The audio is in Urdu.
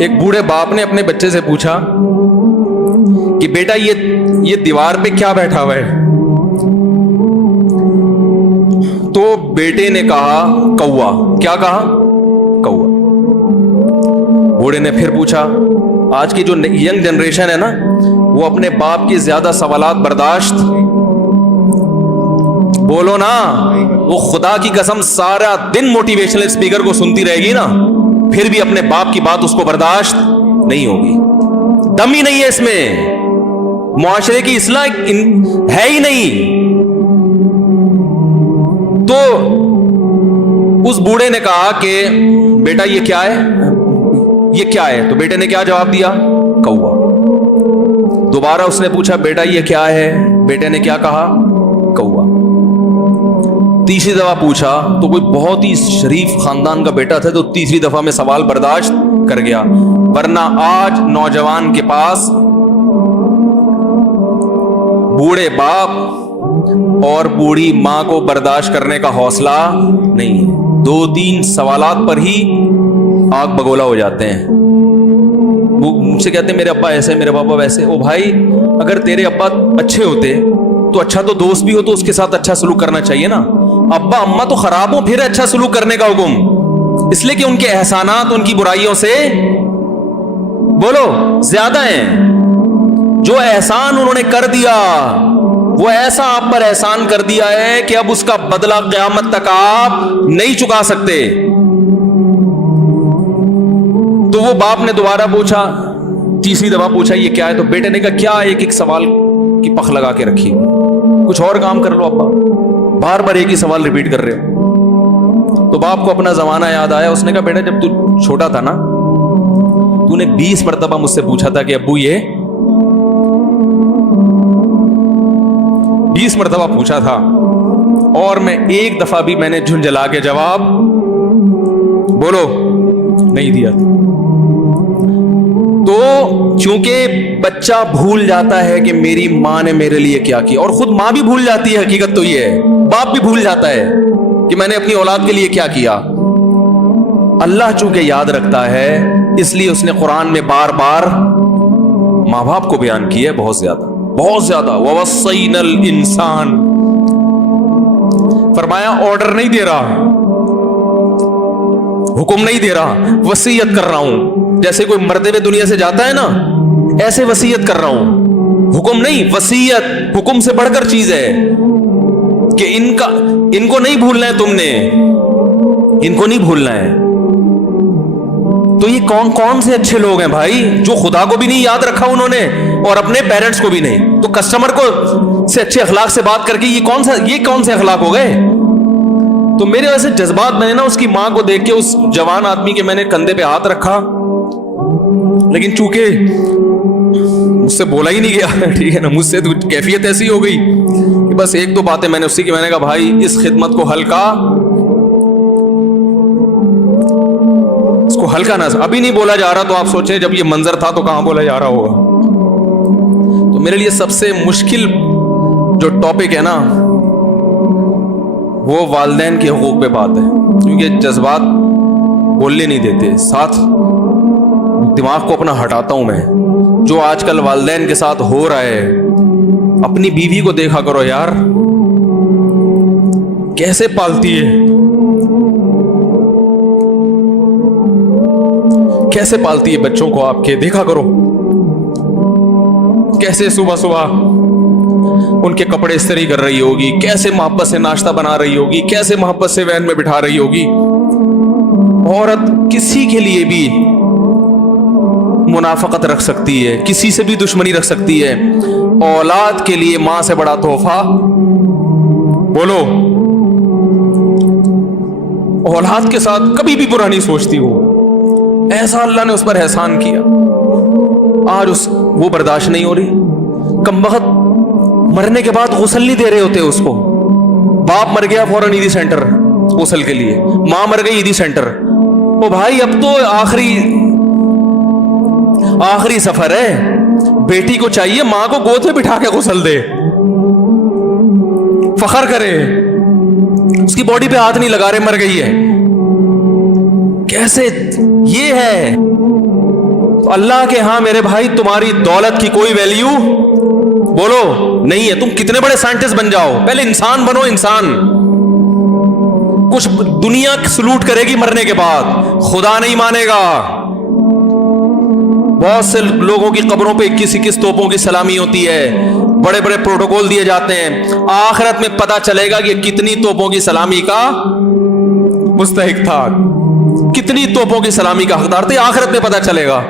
ایک بوڑھے باپ نے اپنے بچے سے پوچھا کہ بیٹا یہ دیوار پہ کیا بیٹھا ہوا ہے؟ تو بیٹے نے کہا کوا۔ کیا کہا؟ کوا۔ بوڑھے نے پھر پوچھا، آج کی جو ینگ جنریشن ہے نا، وہ اپنے باپ کی زیادہ سوالات برداشت، بولو نا، وہ خدا کی قسم سارا دن موٹیویشنل اسپیکر کو سنتی رہے گی نا، پھر بھی اپنے باپ کی بات اس کو برداشت نہیں ہوگی۔ دم ہی نہیں ہے اس میں، معاشرے کی اصلاح ہے ہی نہیں۔ تو اس بوڑھے نے کہا کہ بیٹا یہ کیا ہے؟ یہ کیا ہے؟ تو بیٹے نے کیا جواب دیا؟ کوا۔ دوبارہ اس نے پوچھا بیٹا یہ کیا ہے؟ بیٹے نے کیا کہا؟ کوا۔ تیسری دفعہ پوچھا تو کوئی بہت ہی شریف خاندان کا بیٹا تھا، تو تیسری دفعہ میں سوال برداشت کر گیا، ورنہ آج نوجوان کے پاس بوڑھے باپ اور بوڑھی ماں کو برداشت کرنے کا حوصلہ نہیں ہے۔ 2-3 سوالات پر ہی آگ بگولا ہو جاتے ہیں۔ وہ مجھ سے کہتے ہیں میرے ابا ایسے، میرے پاپا ویسے۔ او بھائی، اگر تیرے ابا اچھے ہوتے تو اچھا تو دوست بھی ہو تو اس کے ساتھ اچھا سلوک کرنا چاہیے نا۔ ابا اما تو خراب ہو، پھر اچھا سلوک کرنے کا حکم، اس لیے کہ ان کے احسانات ان کی برائیوں سے بولو زیادہ ہیں۔ جو احسان انہوں نے کر دیا وہ ایسا آپ پر احسان کر دیا ہے کہ اب اس کا بدلہ قیامت تک آپ نہیں چکا سکتے۔ تو وہ باپ نے دوبارہ پوچھا، تیسری دفعہ پوچھا یہ کیا ہے؟ تو بیٹے نے کہا کیا ایک سوال کی پخ لگا کے رکھی، کچھ اور کام کر لو ابا، بار بار ایک ہی سوال ریپیٹ کر رہے ہو۔ تو باپ کو اپنا زمانہ یاد آیا، اس نے کہا بیٹا جب تو چھوٹا تھا نا، تو نے 20 مرتبہ مجھ سے پوچھا تھا کہ ابو یہ 20 مرتبہ پوچھا تھا، اور میں ایک دفعہ بھی میں نے جھنجھلا کے جواب بولو نہیں دیا۔ تو چونکہ بچہ بھول جاتا ہے کہ میری ماں نے میرے لیے کیا کیا، اور خود ماں بھی بھول جاتی ہے، حقیقت تو یہ ہے، باپ بھی بھول جاتا ہے کہ میں نے اپنی اولاد کے لیے کیا کیا۔ اللہ چونکہ یاد رکھتا ہے، اس لیے اس نے قرآن میں بار بار ماں باپ کو بیان کیا ہے، بہت زیادہ بہت زیادہ۔ وَوَصَّيْنَا الْإِنسَانَ، فرمایا آرڈر نہیں دے رہا، حکم نہیں دے رہا، وصیت کر رہا ہوں۔ جیسے کوئی مرتے ہوئے دنیا سے جاتا ہے نا، ایسے وصیت کر رہا ہوں، حکم نہیں، وصیت حکم سے بڑھ کر چیز ہے کہ ان کو نہیں بھولنا ہے، تم نے ان کو نہیں بھولنا ہے۔ تو یہ کون سے اچھے لوگ ہیں بھائی، جو خدا کو بھی نہیں یاد رکھا انہوں نے اور اپنے پیرنٹس کو بھی نہیں، تو کسٹمر کو سے اچھے اخلاق سے بات کر کے یہ کون سے اخلاق ہو گئے؟ تو میرے ویسے جذبات، میں نے نا اس کی ماں کو دیکھ کے اس جوان آدمی کے میں نے کندھے پہ ہاتھ رکھا، لیکن چونکہ مجھ سے بولا ہی نہیں گیا، ٹھیک ہے نا، مجھ سے تو کیفیت ایسی ہو گئی کہ بس 1-2 باتیں میں نے اسی کی، میں نے کہا بھائی اس خدمت کو ہلکا، اس کو ہلکا نہ، ابھی نہیں بولا جا رہا تو آپ سوچیں جب یہ منظر تھا تو کہاں بولا جا رہا ہوگا۔ تو میرے لیے سب سے مشکل جو ٹاپک ہے نا، وہ والدین کے حقوق پہ بات ہے، کیونکہ جذبات بولنے نہیں دیتے، ساتھ دماغ کو اپنا ہٹاتا ہوں میں۔ جو آج کل والدین کے ساتھ ہو رہا ہے، اپنی بیوی کو دیکھا کرو یار، کیسے پالتی ہے، کیسے پالتی ہے بچوں کو، آپ کے دیکھا کرو، کیسے صبح صبح ان کے کپڑے استری کر رہی ہوگی، کیسے محبت سے ناشتہ بنا رہی ہوگی، کیسے محبت سے وین میں بٹھا رہی ہوگی۔ عورت کسی کے لیے بھی منافقت رکھ سکتی ہے، کسی سے بھی دشمنی رکھ سکتی ہے، اولاد کے لیے ماں سے بڑا تحفہ بولو، اولاد کے ساتھ کبھی بھی برا نہیں سوچتی وہ، ایسا اللہ نے اس پر احسان کیا، آج وہ برداشت نہیں ہو رہی۔ کم وقت مرنے کے بعد غسل نہیں دے رہے ہوتے اس کو، باپ مر گیا فوراً عیدی سینٹر غسل کے لیے، ماں مر گئی عیدی سینٹر۔ او بھائی اب تو آخری سفر ہے، بیٹی کو چاہیے ماں کو گود میں بٹھا کے غسل دے، فخر کرے، اس کی باڈی پہ ہاتھ نہیں لگا رہے، مر گئی ہے۔ کیسے یہ ہے تو اللہ کے ہاں میرے بھائی تمہاری دولت کی کوئی ویلیو بولو نہیں ہے. تم کتنے بڑے سائنٹسٹ بن جاؤ, پہلے انسان بنو. انسان کچھ دنیا سلوٹ کرے گی مرنے کے بعد, خدا نہیں مانے گا. بہت سے لوگوں کی قبروں پہ 21 توپوں کی سلامی ہوتی ہے, بڑے بڑے پروٹوکول دیے جاتے ہیں. آخرت میں پتا چلے گا کہ کتنی توپوں کی سلامی کا مستحق تھا, کتنی توپوں کی سلامی کا حقدار تھے, آخرت میں پتا چلے گا.